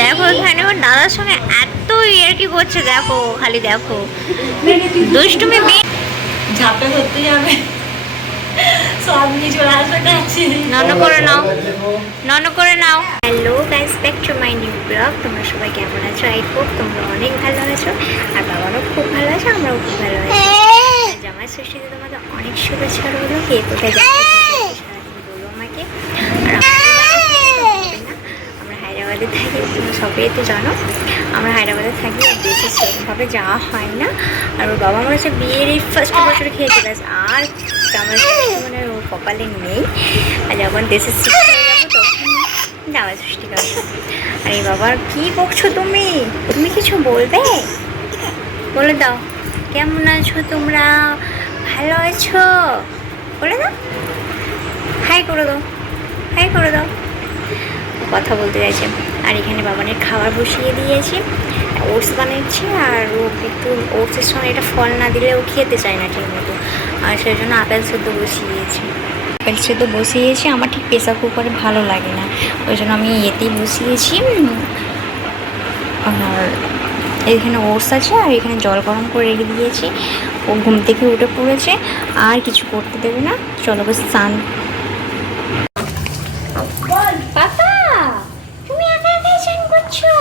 দেখো এখানে ওর দাদার সঙ্গে এত ইয়ার্কি করছে, দেখো খালি দেখো দুষ্টুমি মেয়ে। ঝাপটা ধরতে যাবে, সব নিয়ে চলে আসবে কাছে। নন করে নাও, নন করে নাও। Hello guys, back to my new blog. তোমরা সবাই কেমন আছো? আই হোপ তোমরা অনেক ভালো আছো, আর বাবারও খুব ভালো আছে, আমরাও খুব ভালো আছি। জামাই ষষ্ঠীতে তোমাদের অনেক শুভেচ্ছা রইলো। কে কোথায় যাচ্ছে সারাদিন বলো আমাকে। আর আমরা হায়দ্রাবাদে থাকি, তোমরা সবাই তো জানো আমরা হায়দ্রাবাদে থাকি, বেশি সেরকমভাবে যাওয়া হয় না। আর ওর বাবা আমার হচ্ছে বিয়ের এই ফার্স্ট বছরে খেয়েছে ব্যাস, আর জামাই ষষ্ঠী মানে ওর কপালে নেই। আর যখন দেশের শিক্ষা যাবো তখন জামাই ষষ্ঠী করবো। আর এই বাবার কী বকছো তুমি? তুমি কিছু বলবে? বলে দাও কেমন আছো তোমরা, ভালো আছো বলে দাও, হাই করে দাও, হাই করে দাও। কথা বলতে চাইছে। আর এখানে বাবানের খাবার বসিয়ে দিয়েছি, ওটস বানিয়েছি। আর ও একটু ওটসের সঙ্গে এটা ফল না দিলে ও খেতে চায় না ঠিক মতো, আর সেই জন্য আপেল সেদ্ধ বসিয়েছি। আপেল সেদ্ধ বসিয়েছি, আমার ঠিক প্রেসার কুকারে ভালো লাগে না, ওই জন্য আমি এতেই বসিয়েছি। আর এখানে ওটস আছে, আর এখানে জল গরম করে রেখে দিয়েছি। ও ঘুম থেকে উঠে পড়েছে, আর কিছু করতে দেবে না। চলো বস স্নান। পাপা তুমি একা একাই স্নান করছো?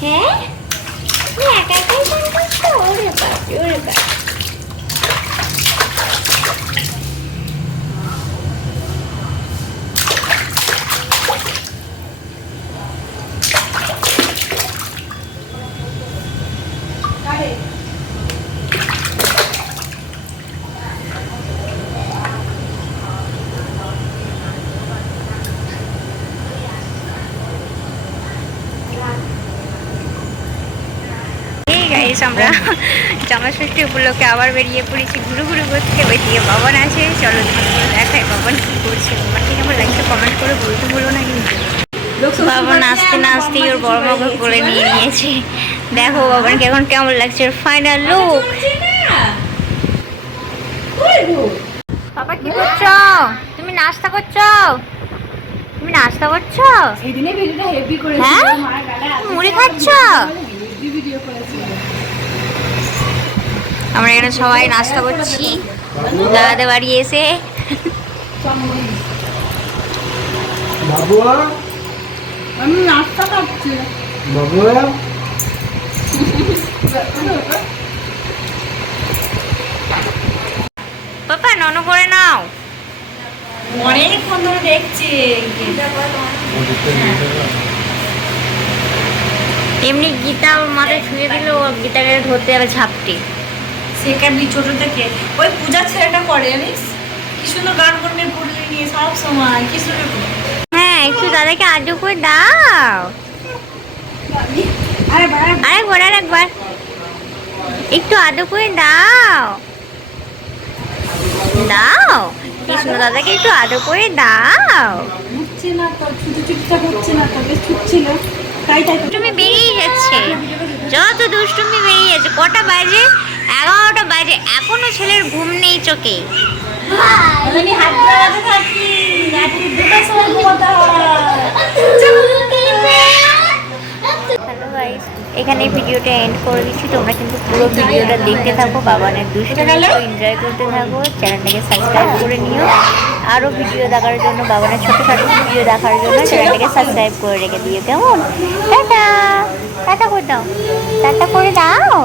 হ্যাঁ তুমি একা একাই স্নান করছো? ওরে বাপ, ওরে বাপ। আমরা জামা ষষ্ঠী উপলক্ষে আবার বেরিয়ে পড়েছি ঘুরু ঘুরু করতে। ওইদিকে বাবান আছে, চলো তোমার দেখাই বাবান কী করছে। বাবানকে কেমন লাগছে কমেন্ট করে বলতে ভুলো না কিন্তু। বাবান নাচতে নাচতেই ওর বড় মাকে করে নিয়ে নিয়েছে। দেখো বাবানকে এখন কেমন লাগছে ওর ফাইনাল লুক। বাবা কি করছো? তুমি নাস্তা করছো? তুমি নাস্তা করছো? হ্যাঁ মুড়ি খাচ্ছ? আমরা এখানে সবাই নাস্তা করছি দাদাদের বাড়ি এসে। আমি নাস্তা খাচ্ছি। পাপা নন করে নাও। অনেকক্ষণ ধরে দেখছি। এমনি গীতা ওর মাথায় ছুঁয়ে দিল, গীতাকে ধরতে যাবে ঝাপটি। সেখানে ছোট থেকে ওই পূজা ছেলেটা করে জানিস, কি সুন্দর গান করবে পুরলি নিয়ে সব সময়, কি সুন্দর। হ্যাঁ একটু দাদাকে আদর করে দাও। আরেকবার আরেকবার একটু আদর করে দাও, দাও কি সুন্দর দাদাকে একটু আদর করে দাও। উঠছে না তো, ছুটি ছুটিটা করছে না তো, বেশ ছুটছিল তাই তাই। তুমি বেরিয়ে যাচ্ছে, যত দুষ্টুমি বেরিয়ে যাচ্ছে। কটা বাজে? 11টা বাজে, এখনো ছেলের ঘুম নেই চোখে। আমি হায়দ্রাবাদে থাকি, রাত্রি 2টার সময় ঘুমাতে হ্যালো গাইস, এখানে ভিডিওটা এন্ড করে দিচ্ছি। তোমরা কিন্তু পুরো ভিডিওটা দেখতে থাকো, বাবানের দুষ্টুমি এনজয় করতে থাকো। চ্যানেলটাকে সাবস্ক্রাইব করে নিও। আরও ভিডিও দেখার জন্য, বাবানের ছোটোখাটো ভিডিও দেখার জন্য চ্যানেলটাকে সাবস্ক্রাইব করে রেখে দিও। কেমন? টাটা টাটা করে দাও, টাটা করে দাও।